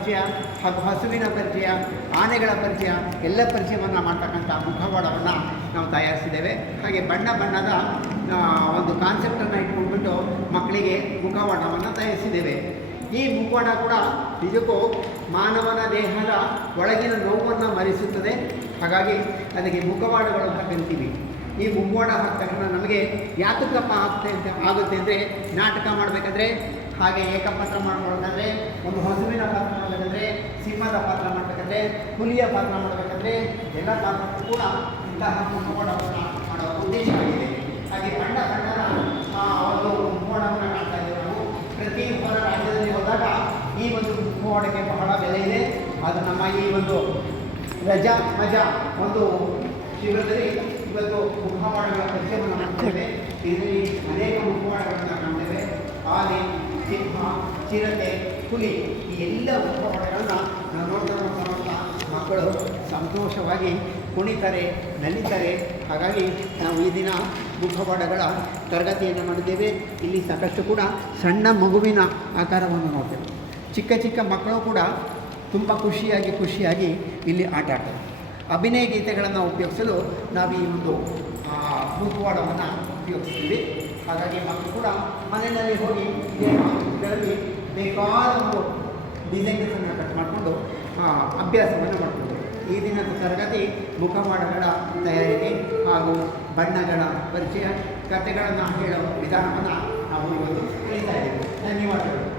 ಪರಿಚಯ ಹಾಗೂ ಹಸುವಿನ ಪರಿಚಯ, ಆನೆಗಳ ಪರಿಚಯ, ಎಲ್ಲ ಪರಿಚಯವನ್ನು ಮಾಡ್ತಕ್ಕಂಥ ಮುಖವಾಡವನ್ನು ನಾವು ತಯಾರಿಸಿದ್ದೇವೆ. ಹಾಗೆ ಬಣ್ಣ ಬಣ್ಣದ ಒಂದು ಕಾನ್ಸೆಪ್ಟನ್ನು ಇಟ್ಕೊಂಡ್ಬಿಟ್ಟು ಮಕ್ಕಳಿಗೆ ಮುಖವಾಡವನ್ನು ತಯಾರಿಸಿದ್ದೇವೆ. ಈ ಮುಖವಾಡ ಕೂಡ ನಿಜಕ್ಕೂ ಮಾನವನ ದೇಹದ ಒಳಗಿನ ನೋವನ್ನು ಮರೆಸುತ್ತದೆ. ಹಾಗಾಗಿ ಅದಕ್ಕೆ ಮುಖವಾಡಗಳು ಅಂತ ಕರಿತೀವಿ. ಈ ಮುಖವಾಡ ಹಾಕ್ತಕ್ಕಂಥ ನಮಗೆ ಯಾತಕಪ್ಪ ಆಗುತ್ತೆ ಅಂದರೆ, ನಾಟಕ ಮಾಡಬೇಕಾದ್ರೆ, ಹಾಗೆ ಏಕಪಾತ್ರ ಮಾಡ್ಕೊಳ್ಬೇಕಾದ್ರೆ, ಒಂದು ಹಸುವಿನ ಪಾತ್ರ ಮಾಡಬೇಕಾದ್ರೆ, ಸಿಂಹದ ಪಾತ್ರ ಮಾಡಬೇಕಾದ್ರೆ, ಹುಲಿಯ ಪಾತ್ರ ಮಾಡಬೇಕಾದ್ರೆ, ಎಲ್ಲ ಪಾತ್ರಕ್ಕೂ ಕೂಡ ಇಂತಹ ಮುಖವಾಡವನ್ನು ಮಾಡುವ ಉದ್ದೇಶವಾಗಿದೆ. ಹಾಗೆ ಬಣ್ಣ ಬಣ್ಣದ ಒಂದು ಮುಖವಾಡವನ್ನು ಕಾಣ್ತಾ ಇದ್ದೇವೆ ನಾವು. ಪ್ರತಿ ಹೊರ ರಾಜ್ಯದಲ್ಲಿ ಹೋದಾಗ ಈ ಒಂದು ಮುಖವಾಡಕ್ಕೆ ಬಹಳ ಬೆಲೆ ಇದೆ. ಅದು ನಮ್ಮ ಈ ಒಂದು ರಜಾ ಮಜಾ ಒಂದು ಶಿಬಿರದಲ್ಲಿ ಇವತ್ತು ಮುಖವಾಡಗಳ ಪರಿಚಯವನ್ನು ಮಾಡ್ತೇವೆ. ಇದರಲ್ಲಿ ಅನೇಕ ಮುಖವಾಡಗಳನ್ನು ಕಾಣ್ತೇವೆ. ಆನೆ, ಸಿಂಹ, ಚಿರತೆ, ಹುಲಿ, ಈ ಎಲ್ಲ ಮುಖವಾಡಗಳನ್ನು ನಾವು ನೋಡ್ತಾ ಮಕ್ಕಳು ಸಂತೋಷವಾಗಿ ಕುಣಿತಾರೆ, ನಲಿತಾರೆ. ಹಾಗಾಗಿ ನಾವು ಈ ದಿನ ಮುಖವಾಡಗಳ ತರಗತಿಯನ್ನು ಮಾಡಿದ್ದೇವೆ. ಇಲ್ಲಿ ಸಾಕಷ್ಟು ಕೂಡ ಸಣ್ಣ ಮಗುವಿನ ಆಕಾರವನ್ನು ನೋಡ್ತೇವೆ. ಚಿಕ್ಕ ಚಿಕ್ಕ ಮಕ್ಕಳು ಕೂಡ ತುಂಬ ಖುಷಿಯಾಗಿ ಇಲ್ಲಿ ಆಟ ಆಡ್ತಾರೆ. ಅಭಿನಯ ಗೀತೆಗಳನ್ನು ಉಪಯೋಗಿಸಲು ನಾವು ಈ ಒಂದು ಮುಖವಾಡವನ್ನು ಉಪಯೋಗಿಸ್ತೀವಿ. ಹಾಗಾಗಿ ಮಕ್ಕಳು ಕೂಡ ಮನೆಯಲ್ಲಿ ಹೋಗಿ ಇದರಲ್ಲಿ ಬೇಕಾದ ಒಂದು ಡಿಸೈನ್ಸನ್ನು ಕಟ್ ಮಾಡಿಕೊಂಡು ಅಭ್ಯಾಸವನ್ನು ಮಾಡಿಕೊಂಡು ಈ ದಿನದ ತರಗತಿ ಮುಖವಾಡಗಳ ತಯಾರಿಕೆ ಹಾಗೂ ಬಣ್ಣಗಳ ಪರಿಚಯ, ಕಥೆಗಳನ್ನು ಹೇಳುವ ವಿಧಾನವನ್ನು ನಾವು ಇವತ್ತು ಕಲಿತಾ ಇದ್ದೇವೆ. ಧನ್ಯವಾದಗಳು.